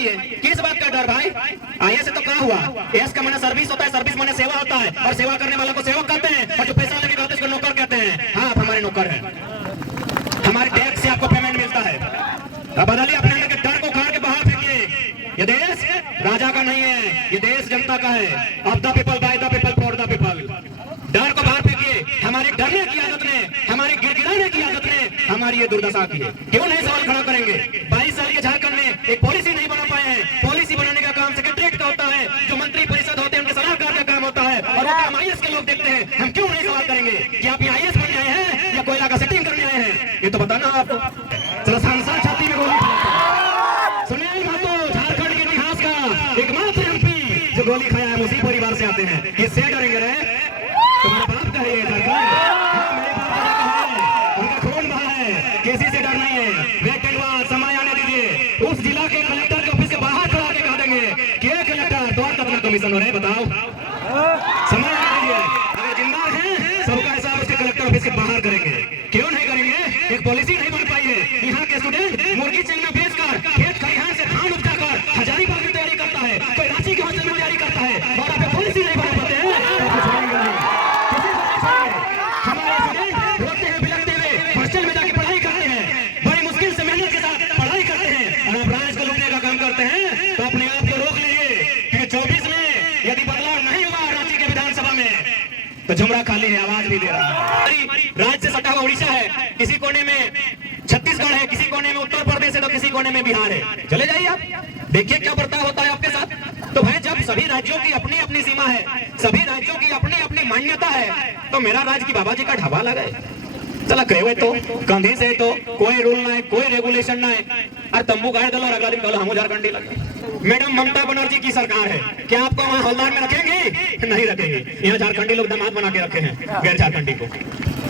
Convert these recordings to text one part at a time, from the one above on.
बताइए किस बात का डर भाई? आईएएस से तो क्या हुआ? एएस का माने सर्विस होता है, सर्विस माने सेवा होता है, और सेवा करने वालों को सेवक कहते हैं, और जो पैसा लगेगा उसको नौकर कहते हैं। हाँ, आप हमारे नौकर हैं, हमारे टैक्स से आपको पेमेंट मिलता है। अब बदलिए अपने अंदर के डर को उखाड़ के बाहर फेंकिए। ये देश राजा का नहीं है, ये देश जनता का है। Of the people, by the people, for the people. डर को बाहर फेंकिए। हमारी डरने की आदत ने, हमारी गिड़गिड़ाने की आदत ने हमारी ये दुर्दशा की है। क्यों नहीं सवाल खड़ा करेंगे? 22 साल के झारखंड में एक पॉलिसी नहीं बना पाए हैं। पॉलिसी बनाने का काम सेक्रेटरीट का होता है, जो मंत्री परिषद होते हैं उनके सलाहकार का काम होता है, और वो काम आईएएस के लोग देखते हैं। हम क्यों नहीं सवाल करेंगे कि आप यहाँ आईएएस बनने आए हैं या कोयला का सेटिंग करने आए हैं? ये तो बताना आपको। चलो सांसद छाती में गोली सुनिए महतो, झारखंड के इतिहास का एकमात्र एमपी जो गोली खाया है उसी परिवार से आते हैं। किससे डरेंगे रे? तुम्हारे बाप का है ये झारखंड, मेरे बाप का है, उनका खून बहा है, किसी से डर नहीं है। वेट एंड वॉच, समय आने दीजिए। उस जिला के कलेक्टर के ऑफिस के बाहर खड़ा के कह देंगे कि कलेक्टर तो कितना कमीशन हो रहा है बताओ। समय आने दीजिए, अगर जिम्मेदार हैं सबका हिसाब उसके कलेक्टर ऑफिस के बाहर करेंगे। क्यों नहीं करेंगे? एक पॉलिसी नहीं बन पाई है। यहाँ के स्टूडेंट मुर्गी चंगा बेचकर, खेत खलिहान से धान उपजाकर हजारीबाग में तैयारी करता है, कोई रांची के हॉस्टल में तैयारी करता है, और आप पॉलिसी नहीं बना पाते हैं तो कुछ होंगे नहीं। हमारे स्टूडेंट रोते हैं, बिलखते हुए हॉस्टल में जाके पढ़ाई करते हैं, बड़ी मुश्किल से मेहनत के साथ पढ़ाई करते हैं, और आप राज को लूटने का काम करते हैं। तो अपने आप को रोक लीजिए कि 24 में यदि बदलाव नहीं हुआ रांची के विधानसभा में तो झुमरा खाली है, आवाज नहीं दे रहा। राज्य से सटा हुआ उड़ीसा है, किसी कोने में छत्तीसगढ़ है, किसी कोने में उत्तर प्रदेश है, तो किसी कोने में बिहार है। चले जाइए आप, देखिए क्या बर्ताव होता है आपके साथ। तो भाई जब सभी राज्यों की अपनी अपनी सीमा है, सभी राज्यों की अपनी अपनी मान्यता है, तो मेरा राज्य की बाबा जी का ढाबा लगा है। चला कहे तो कंधी से तो कोई रूल ना है, कोई रेगुलेशन ना है, और तंबू गाड़ दलो और अगला दिन कहो हम झारखंडी लगे। मैडम ममता बनर्जी की सरकार है, क्या आपको वहाँ हवलदार में रखेंगे? नहीं रखेंगे। यहाँ झारखंडी लोग दामाद बना के रखे हैं गैर झारखंडी को।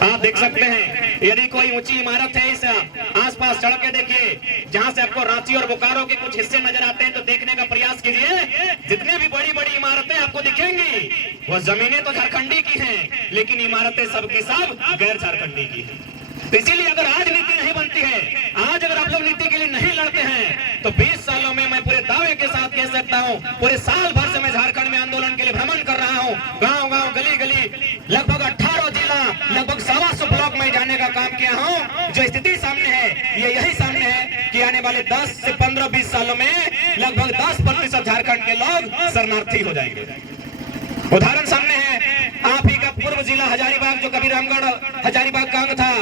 आप देख सकते हैं, यदि कोई ऊंची इमारत है इस आसपास चढ़ के देखिए, जहां से आपको रांची और बोकारो के कुछ हिस्से नजर आते हैं, तो देखने का प्रयास कीजिए। जितने भी बड़ी बड़ी इमारतें आपको दिखेंगी वो जमीनें तो झारखंडी की हैं, लेकिन इमारतें सबकी सब गैर झारखंडी की हैं। तो इसीलिए अगर आज नीति नहीं बनती है, आज अगर आप लोग नीति के लिए नहीं लड़ते हैं, तो 20 सालों में मैं पूरे दावे के साथ कह सकता हूं, पूरे साल भर से मैं झारखंड में आंदोलन के लिए भ्रमण कर रहा हूं, गांव गांव गली गली लगभग 18 जिला, लगभग 125 ब्लॉक में जाने का काम किया हूं। जो स्थिति सामने है ये यही सामने है कि आने वाले 10 से 15-20 सालों में लगभग 10% झारखंड के लोग शरणार्थी हो जाएंगे। उदाहरण सामने है, आप ही का पूर्व जिला हजारीबाग, जो कभी रामगढ़ हजारीबाग गांव था,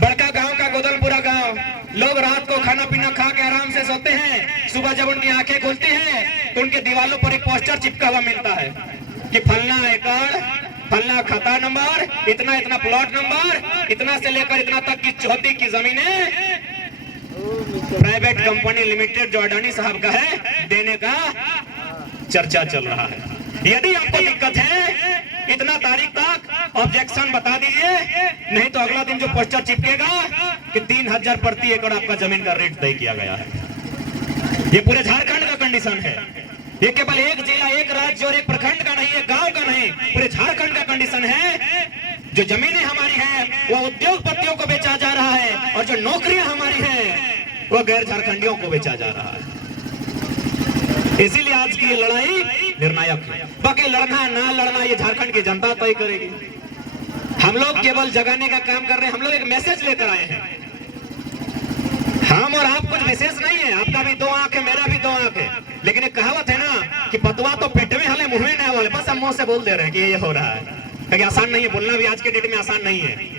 बड़का गांव का गोदलपुरा गांव। लोग रात को खाना पीना खा के आराम से सोते हैं, सुबह जब उनकी आंखें खुलती हैं तो उनके दीवारों पर एक पोस्टर चिपका हुआ मिलता है कि फलना एकड़, फलना खाता नंबर, इतना इतना प्लॉट नंबर, इतना से लेकर इतना तक की चौहदी की जमीनें प्राइवेट कंपनी लिमिटेड जो अडानी साहब का है देने का चर्चा चल रहा है। यदि आपको दिक्कत है इतना तारीख तक ऑब्जेक्शन बता दीजिए, नहीं तो अगला दिन जो पोस्टर चिपकेगा कि 3000 प्रति एकड़ आपका जमीन का रेट तय किया गया है। ये पूरे झारखंड का कंडीशन है। ये केवल एक जिला, एक राज्य और एक प्रखंड का नहीं है, गांव का नहीं, पूरे झारखंड का कंडीशन है। जो जमीनें हमारी हैं वो उद्योगपतियों को बेचा जा रहा है, और जो नौकरियां हमारी हैं वो गैर झारखंडियों को बेचा जा रहा है। इसीलिए आज की ये लड़ाई निर्णायक है। बाकी लड़ना ना लड़ना ये झारखंड की जनता तय करेगी। हम लोग केवल जगाने का काम कर रहे हैं, हम लोग एक मैसेज लेकर आए हैं। हम और आप कुछ विशेष नहीं है, आपका भी 2 आंख है, मेरा भी 2 आंख है, लेकिन एक कहावत है ना कि पतवा तो पेट में हले मुंह में नहीं वाले, बस हम मुंह से बोल दे रहे हैं कि ये हो रहा है। क्योंकि आसान नहीं है बोलना, भी आज के डेट में आसान नहीं है।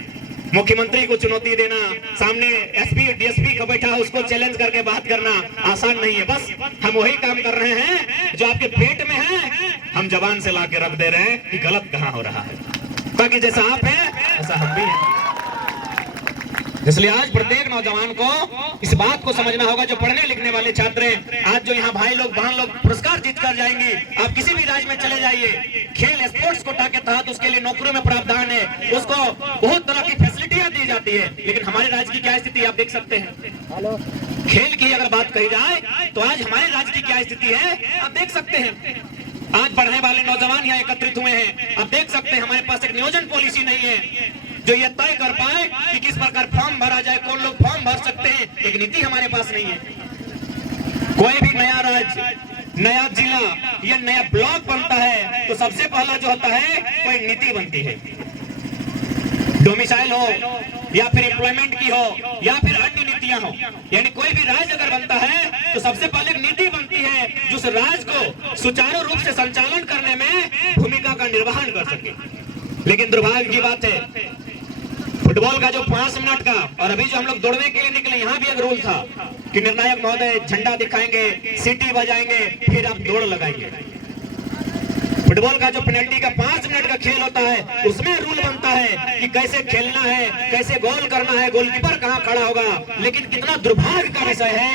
मुख्यमंत्री को चुनौती देना, सामने एसपी डीएसपी का बैठा है उसको चैलेंज करके बात करना आसान नहीं है। बस हम वही काम कर रहे हैं जो आपके पेट में है, हम जबान से ला के रख दे रहे हैं कि गलत कहां हो रहा है। बाकी जैसा आप हैं ऐसा हम भी हैं। इसलिए आज प्रत्येक नौजवान को इस बात को समझना होगा, जो पढ़ने लिखने वाले छात्र हैं, आज जो यहाँ भाई लोग बहन लोग पुरस्कार जीत कर जाएंगे, आप किसी भी राज्य में चले जाइए, खेल स्पोर्ट्स कोटा के तहत उसके लिए नौकरियों में प्रावधान है, उसको बहुत तरह की फैसिलिटियां दी जाती है। लेकिन हमारे राज्य की क्या स्थिति आप देख सकते हैं। खेल की अगर बात कही जाए तो आज हमारे राज्य की क्या स्थिति है आप देख सकते हैं। आज पढ़ने वाले नौजवान यहाँ एकत्रित हुए हैं, आप देख सकते हैं हमारे पास एक नियोजन पॉलिसी नहीं है जो ये तय कर पाए कि किस प्रकार फॉर्म भरा जाए, कौन लोग फॉर्म भर सकते हैं, एक नीति हमारे पास नहीं है। कोई भी नया राज्य, नया जिला या नया ब्लॉक बनता है तो सबसे पहला जो होता है कोई नीति बनती है, डोमिसाइल हो या फिर एम्प्लॉयमेंट की हो या फिर अन्य नीतियां हो। यानी कोई भी राज्य अगर बनता है तो सबसे पहले एक नीति बनती है जो उस राज्य को सुचारू रूप से संचालन करने में भूमिका का निर्वहन कर सके। लेकिन दुर्भाग्य की बात है, फुटबॉल का जो 5 मिनट का, और अभी जो हम लोग दौड़ने के लिए निकले, यहाँ भी एक रूल था कि निर्णायक महोदय झंडा दिखाएंगे, सीटी बजाएंगे, फिर आप दौड़ लगाएंगे। फुटबॉल का जो पेनल्टी का 5 मिनट का खेल होता है उसमें रूल बनता है कि कैसे खेलना है, कैसे गोल करना है, गोलकीपर कहां खड़ा होगा। लेकिन कितना दुर्भाग्य का विषय है,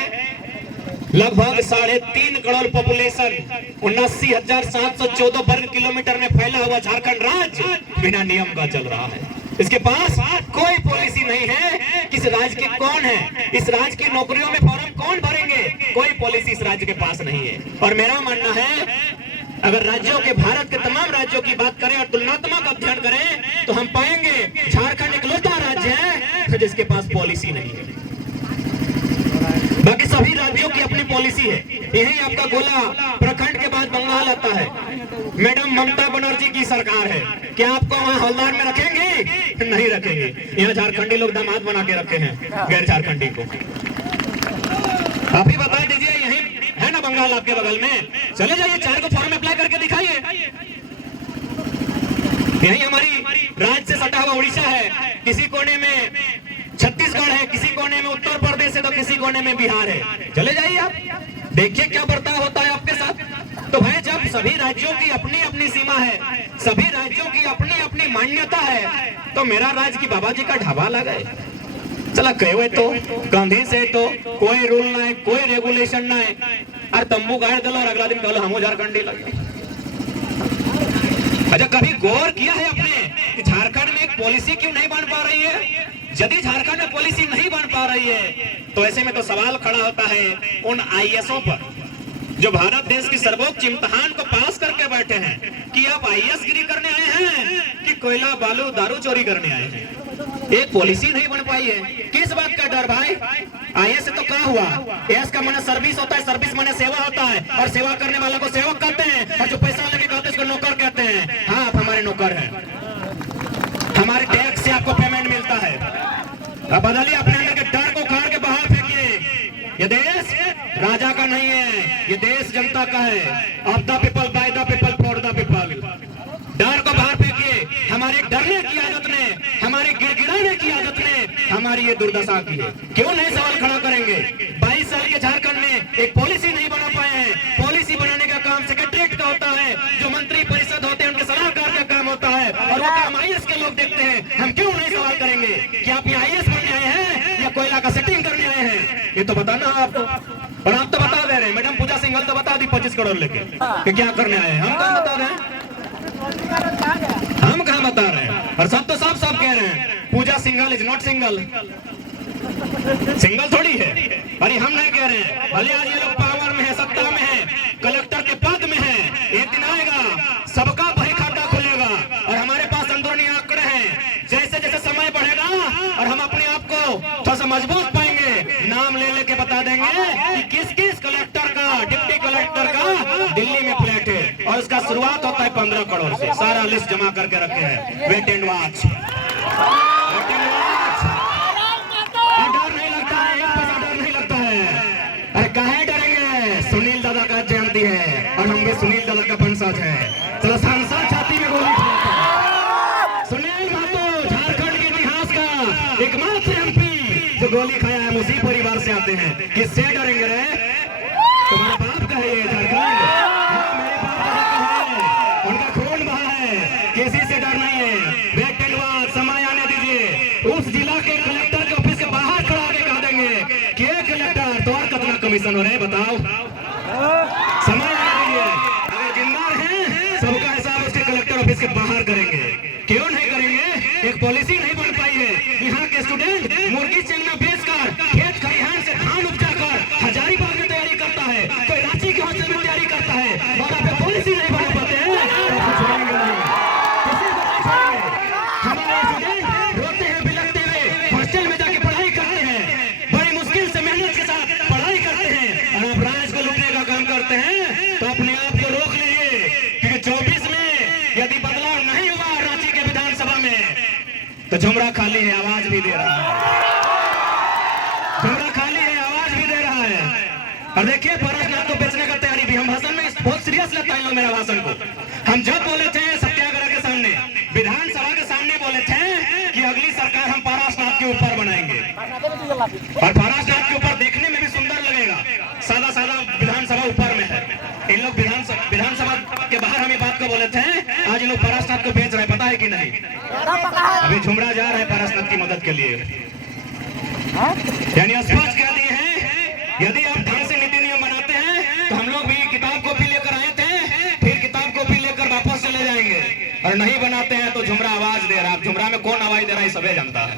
लगभग 3.5 करोड़ पॉपुलेशन, 79,714 वर्ग किलोमीटर में फैला हुआ झारखंड राज्य बिना नियम का चल रहा है। इसके पास कोई पॉलिसी नहीं है कि इस राज्य के कौन है, इस राज्य की नौकरियों में फॉर्म कौन भरेंगे, कोई पॉलिसी इस राज्य के पास नहीं है। और मेरा मानना है अगर राज्यों के, भारत के तमाम राज्यों की बात करें और तुलनात्मक अध्ययन करें तो हम पाएंगे झारखंड इकलौता राज्य है जिसके पास पॉलिसी नहीं है। बाकी सभी राज्यों की अपनी पॉलिसी है। यही आपका गोला प्रखंड के बाद बंगाल आता है। मैडम ममता बनर्जी की सरकार है, क्या आपको वहाँ हवलदार में रखेंगे? नहीं रखेंगे। यहाँ झारखंडी लोग दामाद बना के रखे हैं गैर झारखंडी को। आप ही बता दीजिए, यही है ना बंगाल आपके बगल में? चले जाइए, 4 को फॉर्म अप्लाई करके दिखाइए। यही हमारी राज्य से सटा हुआ उड़ीसा है, किसी कोने में छत्तीसगढ़ है, किसी कोने में उत्तर प्रदेश है, तो किसी कोने में बिहार है। चले जाइए आप, देखिए क्या बर्ताव होता है आपके साथ। तो भाई जब सभी राज्यों की अपनी अपनी सीमा है, सभी राज्यों की अपनी अपनी मान्यता है, तो मेरा राज्य की बाबा जी का ढाबा लगा है। चला कहे तो गांधी से तो कोई रूल ना है, कोई रेगुलेशन ना है, और तंबू गाड़ दलो और अगला दिन कहो हम झारखंडी लगे। अच्छा, कभी गौर किया है आपने कि झारखंड में एक पॉलिसी क्यों नहीं बन पा रही है? यदि झारखंड में पॉलिसी नहीं बन पा रही है तो ऐसे में तो सवाल खड़ा होता है उन आईएएसओं पर जो भारत देश की सर्वोच्च इम्तिहान को पास करके बैठे हैं कि आप आईएएस गिरी करने आए हैं कि कोयला बालू दारू चोरी करने आए हैं। एक पॉलिसी नहीं बन पाई है। किस बात का डर भाई? आईएएस से तो क्या हुआ? एएस का माने सर्विस होता है, सर्विस माने सेवा होता है, और सेवा करने वालों को सेवक कहते हैं, और जो पैसा लेके कहते हैं उसको नौकर कहते हैं। हाँ, आप हमारे नौकर हैं, हमारे टैक्स से आपको पेमेंट मिलता है। अब बदलिए अपने अंदर के डर को उखाड़ के बाहर फेंकिए। ये देश राजा का नहीं है, ये देश जनता का है। Of the people, by the people, for the people. डर को बाहर फेंकिए। हमारे डरने की आदत ने, हमारे गिड़गिड़ाने की आदत ने हमारी ये दुर्दशा की है। क्यों नहीं सवाल खड़ा करेंगे? 22 साल के झारखंड में एक पॉलिसी नहीं बना पाए हैं। पॉलिसी बनाने का काम सेक्रेटरीट का होता है, जो मंत्री परिषद होते हैं उनके सलाहकार का काम होता है, और वो काम आईएएस के लोग देखते हैं। हम क्यों नहीं सवाल करेंगे कि आप यहाँ आईएएस बनने आए हैं या कोयला का सेटिंग करने आए हैं? ये तो बताना आपको, और आप तो बता दे रहे हैं। मैडम पूजा सिंघल तो बता दी 25 करोड़ लेके कि क्या करने आए हैं। हम कहाँ बता रहे हैं? हम कहाँ बता रहे हैं? और सब तो साफ कह रहे हैं Pooja Singhal is not single. Single थोड़ी है। अरे हम नहीं कह रहे हैं, भले आज ये लोग पावर में है, सत्ता में है, कलेक्टर के पद में है, एक दिन आएगा सबका बही खाता खुलेगा, और हमारे पास अंदरूनी आंकड़े हैं। जैसे जैसे समय बढ़ेगा और हम अपने आप को थोड़ा सा मजबूत पाएंगे, नाम ले लेके बता देंगे कि किस किस कलेक्टर का, डिप्टी कलेक्टर का दिल्ली में फ्लैट है, और उसका शुरुआत होता है 15 करोड़ से। सारा लिस्ट जमा करके रखे हैं। Wait and watch. डर नहीं लगता है, एक पैसा डर नहीं लगता है। अरे काहे डरेंगे? सुनील दादा का जयंती है और हम भी सुनील दादा का वंशज है। चलो सांसद छाती में गोली सुनील महतो, झारखंड के इतिहास का एकमात्र एमपी जो गोली खाया है, उसी परिवार से आते हैं। किससे डरेंगे रे? तुम्हारे बाप का है ये झारखंड। हाँ, मेरे बाप का है, उनका खून बहा है, किसी से डर नहीं है। वेट एंड वॉच, समय आने दीजिए। उस जिला के कलेक्टर के ऑफिस के बाहर खड़ा के कह देंगे कि कलेक्टर तो और कितना कमीशन हो रहे हैं बताओ। समय आने दीजिए। अगर जिम्मेदार हैं सबका हिसाब उसके कलेक्टर ऑफिस के बाहर करेंगे। क्यों नहीं करेंगे? एक पॉलिसी नहीं बन पाई है। यहाँ के स्टूडेंट मुर्गी चंगना बेचकर, खेत खलिहान से धान उपजाकर हजारीबाग में तैयारी करता है, कोई रांची के हॉस्टल में तैयारी करता है, और आप पॉलिसी नहीं बना पाते हैं। हमारे स्टूडेंट रोते हैं, बिलखते हुए हॉस्टल में जाके पढ़ाई करते हैं, बड़ी मुश्किल से मेहनत के साथ पढ़ाई करते हैं, और आप राज्य तो झुमरा खाली है, आवाज भी दे रहा है। झुमरा खाली है, आवाज भी दे रहा है। और देखिए पारसनाथ को बेचने का तैयारी भी, हम भाषण में बहुत सीरियस लेता है लोग मेरा भाषण को। हम जब बोले थे सत्याग्रह के सामने, विधानसभा के सामने बोले थे कि अगली सरकार हम पारसनाथ के ऊपर बनाएंगे, और पारसनाथ के ऊपर देखने में भी सुंदर लगेगा। सादा सादा विधानसभा ऊपर में है, इन लोग विधानसभा के बाहर हम ये बात को बोले थे। आज इन लोग पारसनाथ को बेच रहे हैं, पता है कि नहीं? अभी झुमरा जा रहा है पारसनाथ की मदद के लिए। यानी स्पष्ट कह दिए हैं, यदि आप ढंग से नीति नियम बनाते हैं तो हम लोग भी किताब कॉपी लेकर आए थे, फिर किताब कॉपी लेकर वापस चले जाएंगे। और नहीं बनाते हैं तो झुमरा आवाज दे रहा है। झुमरा में कौन आवाज दे रहा है सबे जानता है,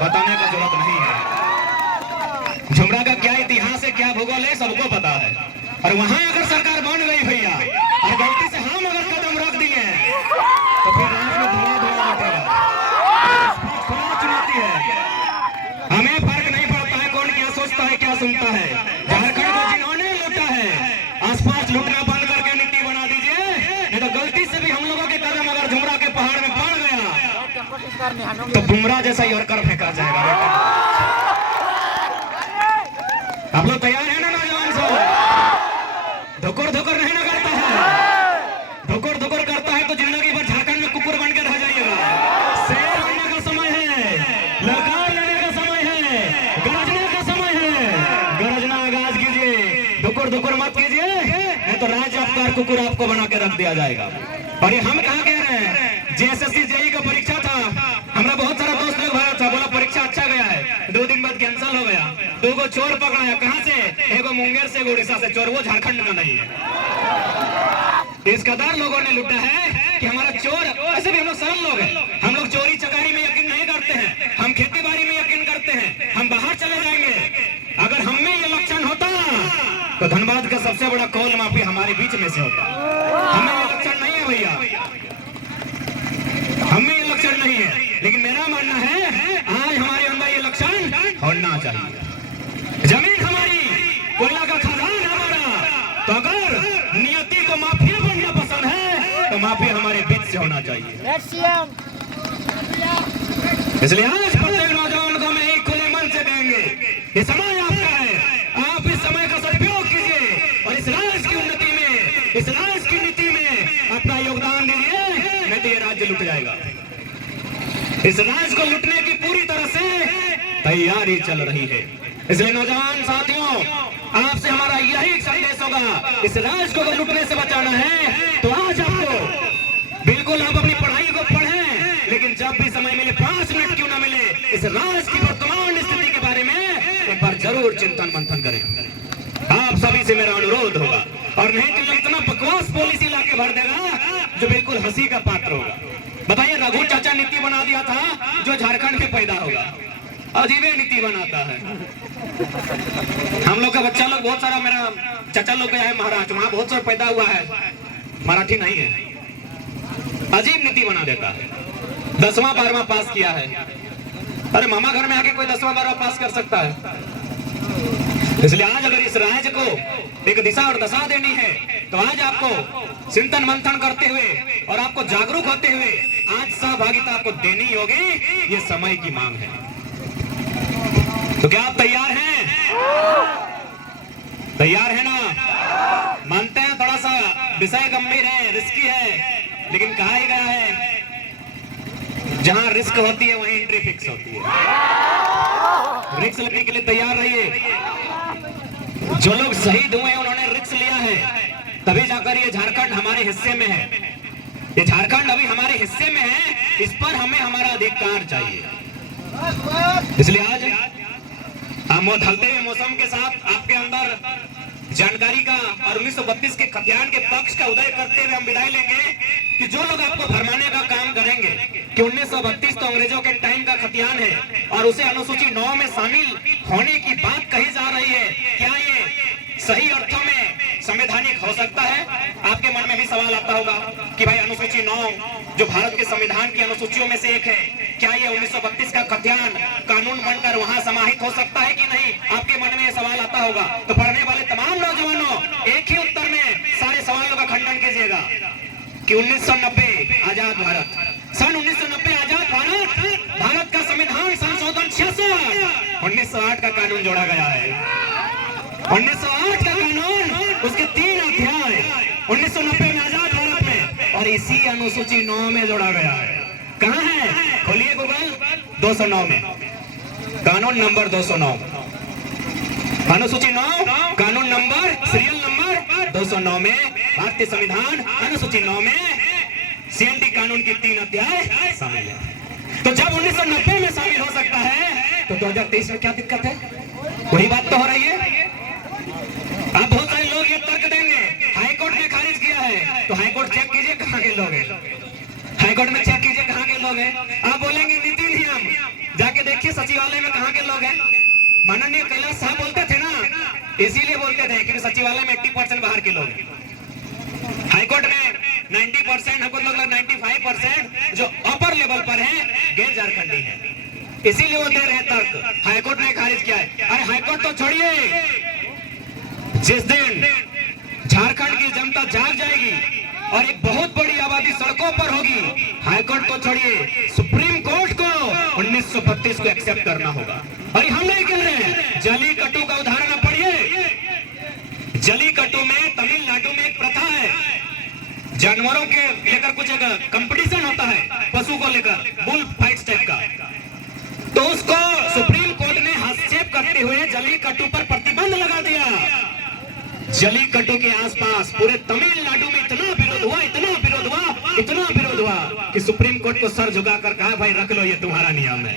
बताने का जरूरत नहीं है। झुमरा का क्या इतिहास है, क्या भूगोल है, सबको पता है। और वहां अगर सरकार बन गई भैया, और गलती से हम अगर कदम रख दिए तो फिर रात में धुआं धुआं उठेगा। चुनौती है, हमें फर्क नहीं पड़ता है कौन क्या सोचता है, क्या सुनता है। झारखंड को जिन्होंने लूटा है, आसपास लूटना बंद करके नीति बना दीजिए, नहीं तो गलती से भी हम लोगों के कदम अगर झुमरा के पहाड़ में पड़ गया तो बुमराह जैसा ही और कर फेंका जाएगा। आप लोग तैयार है ना नौजवान सब? धुकुर धुकुर नहीं ना करता है, धुकुर धुकुर करता है तो जिंदगी भर झारखंड में कुकुर बन के रह जाइएगा। शेर बनने का समय है, ललकार लेने का समय है, गरजने का समय है। गरजना आगाज कीजिए, धुकुर धुकुर मत कीजिए, नहीं तो राज्य आपका कुकुर आपको बना के रख दिया जाएगा। और ये हम कहाँ कह रहे हैं, जेएसएससी जेई का परीक्षा था, हमारा बहुत सारा दोस्त लोग भरा था, बोला परीक्षा अच्छा गया है, 2 दिन बाद कैंसिल हो गया। 2 को चोर पकड़ाया, कहां से? एगो मुंगेर से, उड़ीसा से चोर, वो झारखंड का नहीं है। इस कदर लोगों ने लूटा है कि हमारा चोर, ऐसे भी हम लोग सरल लोग हैं, हम लोग चोरी चकारी में यकीन नहीं करते हैं, हम खेती बाड़ी में यकीन करते हैं, हम बाहर चले जाएंगे। अगर हम में ये लक्षण होता तो धनबाद का सबसे बड़ा कौल माफी हमारे बीच में से होता। हमें ये लक्षण नहीं है भैया, हमें ये लक्षण नहीं है, लेकिन मेरा मानना है आज हमारे अंदर ये लक्षण होना चाहिए। जमीन हमारी, कोयला का खदान हमारा, तो अगर नियति को माफिया बनना पसंद है तो माफिया हमारे बीच से होना चाहिए। इसलिए आज प्रत्येक नौजवान को मैं एक खुले मन से कहेंगे, ये समय आपका है, आप इस समय का सदुपयोग कीजिए और इस राज्य की उन्नति में, इस राज्य की नीति में अपना योगदान दीजिए, नहीं तो ये राज्य लुट जाएगा। इस राज्य को लुटने की पूरी तरह से तैयारी चल रही है। इसलिए नौजवान साथियों, आपसे हमारा यही संदेश होगा, इस राज्य को लुटने से बचाना है तो आज आपको बिल्कुल आप अपनी पढ़ाई को पढ़ें, लेकिन जब भी समय मिले, 5 मिनट क्यों ना मिले, इस राज्य की वर्तमान स्थिति के बारे में एक बार जरूर चिंतन मंथन करें। आप सभी से मेरा अनुरोध होगा, और नहीं तो इतना बकवास पॉलिसी लाके भर देगा जो बिल्कुल हंसी का पात्र होगा। बताइए, रघु चाचा नीति बना दिया था जो झारखंड में पैदा होगा, अजीबे नीति बनाता है। हम लोग का बच्चा लोग बहुत सारा, मेरा चाचा लोग गया है महाराष्ट्र, वहां बहुत सारा पैदा हुआ है, मराठी नहीं है, अजीब नीति बना देता है। 10वां 12वां पास किया है, अरे मामा घर में आके कोई 10वां 12वां पास कर सकता है? इसलिए आज अगर इस राज्य को एक दिशा और दशा देनी है तो आज आपको चिंतन मंथन करते हुए और आपको जागरूक होते हुए आज सहभागिता आपको देनी होगी, ये समय की मांग है। तो क्या आप तैयार हैं? तैयार है ना? मानते हैं थोड़ा सा विषय गंभीर है, रिस्की है, लेकिन कहा ही गया है जहां रिस्क होती है वहीं एंट्री फिक्स होती है। रिस्क लेने के लिए तैयार रहिए। जो लोग शहीद हुए उन्होंने रिस्क लिया है, तभी जाकर ये झारखंड हमारे हिस्से में है। ये झारखंड अभी हमारे हिस्से में है, इस पर हमें हमारा अधिकार चाहिए। इसलिए आज हम ढलते हुए मौसम के साथ आपके अंदर जानकारी का और 1932 के खतियान के पक्ष का उदय करते हुए हम विदाई लेंगे कि जो लोग आपको भरमाने का काम करेंगे कि 1932 तो अंग्रेजों के टाइम का खतियान है और उसे अनुसूची 9 में शामिल होने की बात कही जा रही है, क्या ये सही अर्थों में संवैधानिक हो सकता है? आपके मन में भी सवाल आता होगा कि भाई अनुसूची 9 जो भारत के संविधान की अनुसूचियों में से एक है, क्या ये 1932 का खतियान कानून बनकर वहां समाहित हो सकता है कि नहीं? आपके मन में ये सवाल आता होगा। तो पढ़ने वाले तमाम नौजवानों, एक ही उत्तर में सारे सवालों का खंडन कीजिएगा कि 1990 आजाद भारत, सन 1990 आजाद भारत 1966 1908 का कानून जोड़ा गया है। 1908 का कानून, उसके 3 अध्याय 1990 में आजाद भारत में, और इसी अनुसूची 9 में जोड़ा गया है। कहाँ है? खोलिए गूगल, 209 में, कानून नंबर 209, अनुसूची 9, कानून नंबर, सीरियल नंबर 209 में भारतीय संविधान अनुसूची 9 में CNT कानून की 3 अध्याय शामिल है। तो जब 1990 में शामिल हो सकता है तो 2023 में क्या दिक्कत है? वही बात तो हो रही है। अब बहुत सारे लोग ये तर्क देंगे, हाईकोर्ट ने खारिज किया है, तो हाईकोर्ट चेक कीजिए कहाँ के लोग हैं, हाईकोर्ट में चेक कीजिए कहाँ के लोग हैं। आप बोलेंगे नीति नियम, जाके देखिए सचिवालय में कहाँ के लोग हैं। माननीय कैलाश साहब बोलते थे ना, इसीलिए बोलते थे कि सचिवालय में 80% बाहर के लोग हैं। हाईकोर्ट में 90%, हमको लग रहा 95% जो अपर लेवल पर है गैर झारखंडी है, इसीलिए वो दे रहे हैं तर्क। हाईकोर्ट ने खारिज किया है। अरे हाईकोर्ट तो छोड़िए, जिस दिन झारखंड की जनता जाग जाएगी और एक बहुत बड़ी आबादी सड़कों पर होगी, हाईकोर्ट को छोड़िए, सुप्रीम कोर्ट को 1932 को एक्सेप्ट करना होगा। और हम नहीं कह रहे हैं, जलीकट्टू का उदाहरण आप पढ़िए। जलीकट्टू में तमिलनाडु में एक प्रथा है, जानवरों के लेकर कुछ एक कंपटीशन होता है, पशु को लेकर, बुल फाइट टाइप का। तो उसको सुप्रीम कोर्ट ने हस्तक्षेप करते हुए जलीकट्टू पर प्रतिबंध लगा दिया। जलीकट्टू के आसपास पूरे तमिलनाडु में इतना विरोध हुआ, इतना विरोध हुआ, इतना विरोध हुआ कि सुप्रीम कोर्ट को सर झुकाकर कहा, भाई रख लो, ये तुम्हारा नियम है।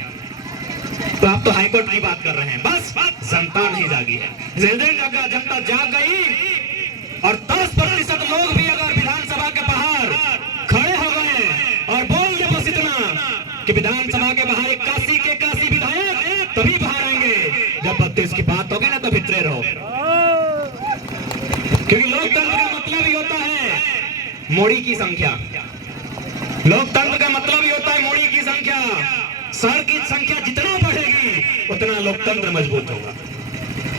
तो आप तो हाईकोर्ट की बात कर रहे हैं। बस जनता नहीं जागी है। जिस दिन जनता जाग गई और 10% लोग भी अगर विधानसभा के बाहर खड़े हो गए और बोल दिए बस इतना कि विधानसभा के बाहर 81 के 81 विधायक तभी बाहर आएंगे, जब 32 की बात होगी ना तो भितरे रहो। क्योंकि लोकतंत्र का मतलब ही होता है मोड़ी की संख्या, लोकतंत्र का मतलब ही होता है मोड़ी की संख्या। सर की संख्या जितना बढ़ेगी उतना लोकतंत्र मजबूत होगा।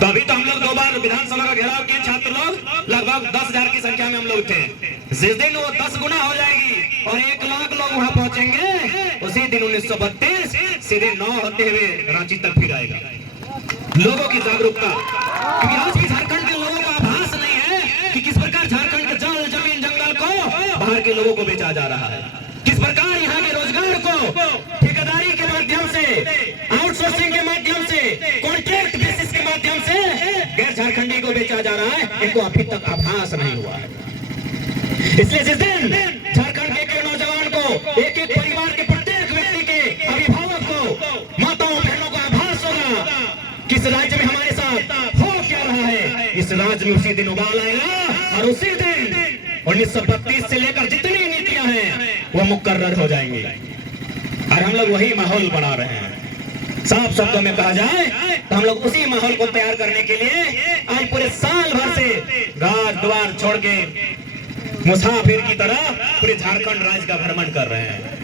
तो अभी तो हम लोग 2 बार विधानसभा का घेराव किए, छात्र लोग लगभग 10,000 की संख्या में हम लोग थे। जिस दिन वो 10 गुना हो जाएगी और 1 लाख लोग वहां पहुंचेंगे, उसी दिन 1932 सीधे 9 होते हुए रांची तक फिर आएगा। लोगों की जागरूकता, क्योंकि आज की झारखंड के लोगों का आभास नहीं है कि किस प्रकार झारखंड के जल, जमीन, जंगल को बाहर के लोगों को बेचा जा रहा है, किस प्रकार यहाँ के रोजगार को ठेकेदारी के माध्यम से, आउटसोर्सिंग के माध्यम से, कॉन्ट्रैक्ट बेसिस के माध्यम से गैर झारखंडी को बेचा जा रहा है, इनको अभी तक आभास नहीं हुआ है। इसलिए जिस दिन झारखंड के नौजवान को, एक एक परिवार के प्रत्येक व्यक्ति के अभिभावक को, माताओं बहनों को आभास होगा किस राज्य में हमारे साथ हो क्या रहा है, इस राज्य में उसी दिन उबाल आएगा और उसी दिन 1932 से लेकर जितनी नीतियां हैं वो मुकर्रर हो जाएंगी। और हम लोग वही माहौल बना रहे हैं। साफ शब्दों में कहा जाए तो हम लोग उसी माहौल को तैयार करने के लिए आज पूरे साल भर से घर द्वार छोड़ के मुसाफिर की तरह पूरे झारखंड राज्य का भ्रमण कर रहे हैं।